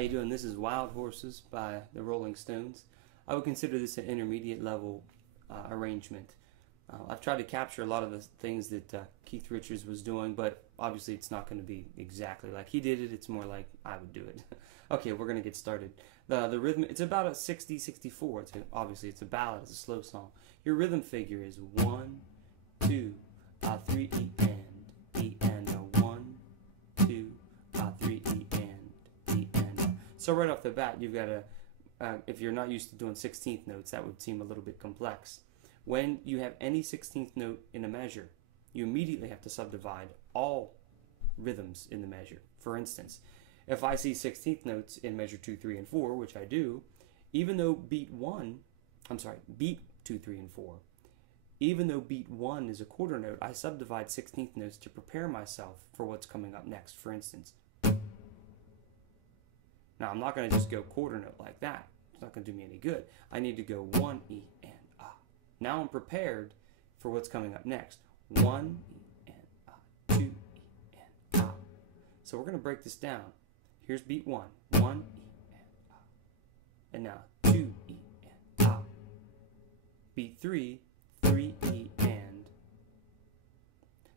How you doing? This is Wild Horses by the Rolling Stones. I would consider this an intermediate level arrangement. I've tried to capture a lot of the things that Keith Richards was doing, but obviously it's not going to be exactly like he did it. It's more like I would do it. Okay, we're going to get started. The rhythm, it's about a 60-64. Obviously it's a ballad, it's a slow song. Your rhythm figure is 1, 2, 3, E and 1, 2, 3, E and. So right off the bat, you've got to, if you're not used to doing 16th notes, that would seem a little bit complex. When you have any 16th note in a measure, you immediately have to subdivide all rhythms in the measure. For instance, if I see 16th notes in measure 2, 3, and 4, which I do, even though beat 2, 3, and 4, even though beat 1 is a quarter note, I subdivide 16th notes to prepare myself for what's coming up next. For instance, now I'm not going to just go quarter note like that. It's not going to do me any good. I need to go 1, E, and A. Now I'm prepared for what's coming up next. 1, E, and A, 2, E, and A. So we're going to break this down. Here's beat 1. 1, E, and A. And now 2, E, and A. Beat 3, 3, E, and.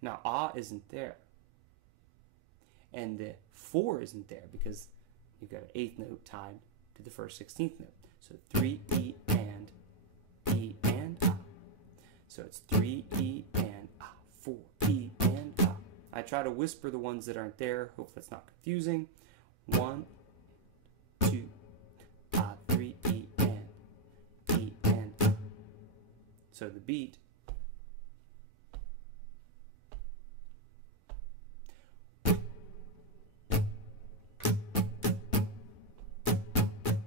Now A isn't there. And the 4 isn't there because you've got an 8th note tied to the first 16th note. So 3, E, and A. So it's 3, E, and A, 4, E, and A. I try to whisper the ones that aren't there. Hope that's not confusing. 1, 2, 3, E, and A. So the beat.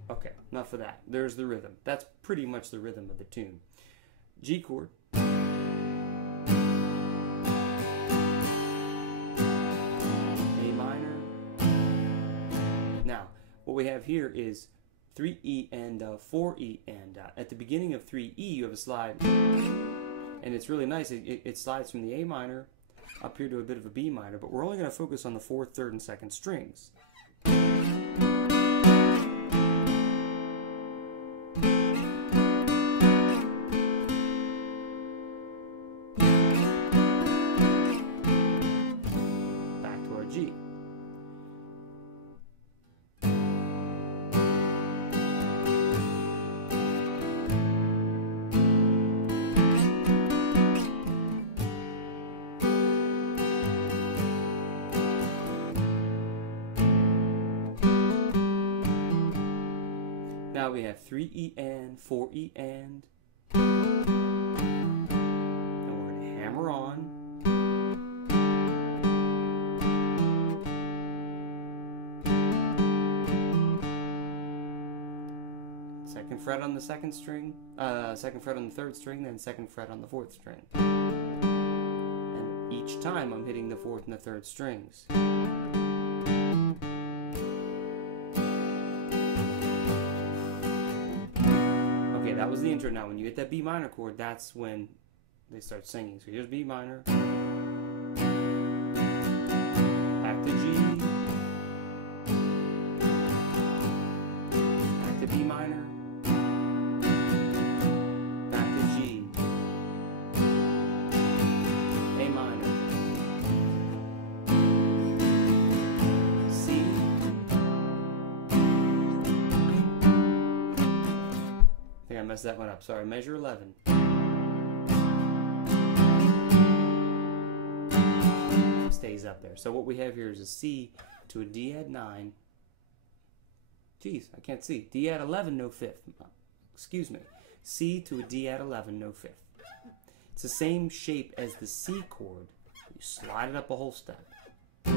Okay, enough of that. There's the rhythm. That's pretty much the rhythm of the tune. G chord. A minor. Now, what we have here is 3E and 4E, and at the beginning of 3E you have a slide, and it's really nice. It slides from the A minor up here to a bit of a B minor, but we're only going to focus on the 4th, 3rd, and 2nd strings. G. Now we have 3E and 4E and we're going to hammer on. Second fret on the 2nd string, 2nd fret on the 3rd string, then 2nd fret on the 4th string. And each time I'm hitting the 4th and the 3rd strings. Okay, that was the intro. Now when you hit that B minor chord, that's when they start singing. So here's B minor. Back to G. Back to B minor. I messed that one up. Sorry. Measure 11. Stays up there. So what we have here is a C to a D add 9. Geez, I can't see. D add 11, no 5th. Excuse me. C to a D add 11, no 5th. It's the same shape as the C chord. You slide it up a whole step. And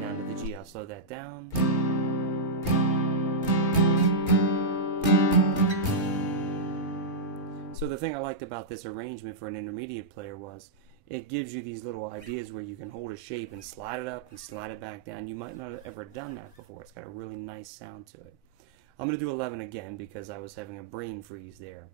down to the G. I'll slow that down. So the thing I liked about this arrangement for an intermediate player was it gives you these little ideas where you can hold a shape and slide it up and slide it back down. You might not have ever done that before. It's got a really nice sound to it. I'm going to do 11 again because I was having a brain freeze there.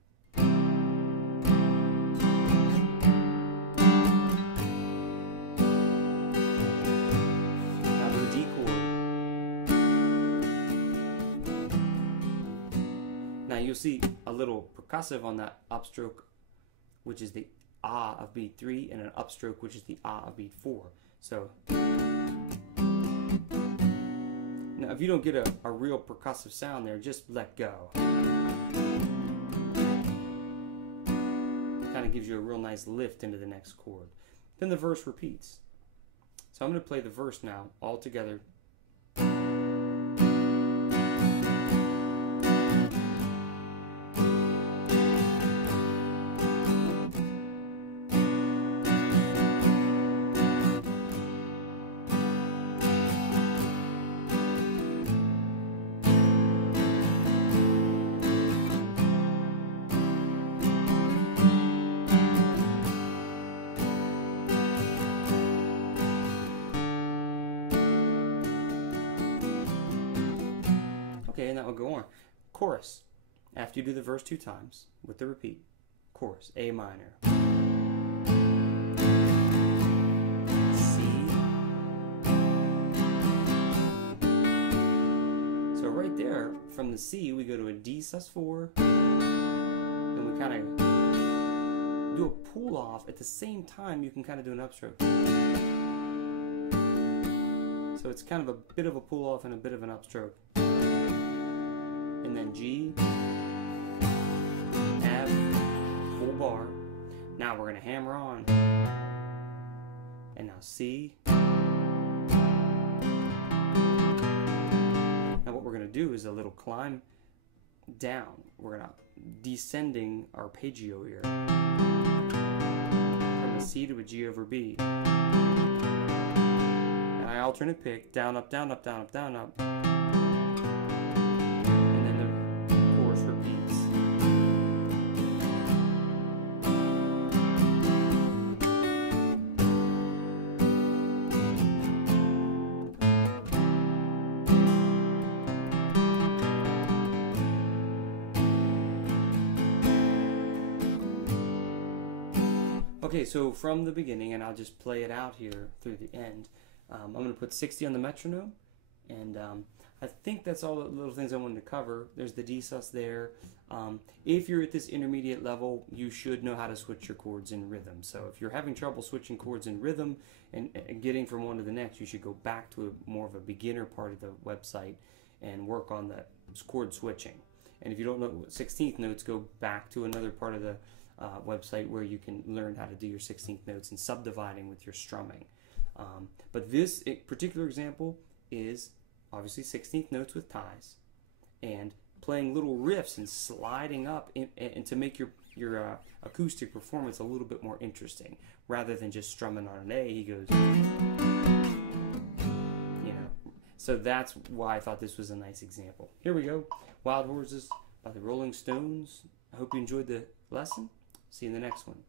Now you'll see a little percussive on that upstroke, which is the ah of beat 3, and an upstroke, which is the ah of beat 4. So now if you don't get a real percussive sound there, just let go. Kind of gives you a real nice lift into the next chord. Then the verse repeats. So I'm going to play the verse now all together. Okay, and that will go on. Chorus. After you do the verse 2 times with the repeat. Chorus. A minor. C. So right there, from the C, we go to a D sus4. And we kind of do a pull off. At the same time, you can kind of do an upstroke. So it's kind of a bit of a pull off and a bit of an upstroke. And then G, F, full bar. Now we're going to hammer on. And now C. Now what we're going to do is a little climb down. We're going to descending arpeggio here. From a C to a G over B. And I alternate pick, down, up, down, up, down, up, down, up. Okay, so from the beginning, and I'll just play it out here through the end, I'm going to put 60 on the metronome, and I think that's all the little things I wanted to cover. There's the D sus there. If you're at this intermediate level, you should know how to switch your chords in rhythm. So if you're having trouble switching chords in rhythm and getting from one to the next, you should go back to more of a beginner part of the website and work on the chord switching. And if you don't know 16th notes, go back to another part of the website where you can learn how to do your 16th notes and subdividing with your strumming. But this particular example is obviously 16th notes with ties and playing little riffs and sliding up and to make your acoustic performance a little bit more interesting rather than just strumming on an A. He goes, you know. So that's why I thought this was a nice example. Here we go. Wild Horses by the Rolling Stones. I hope you enjoyed the lesson. See you in the next one.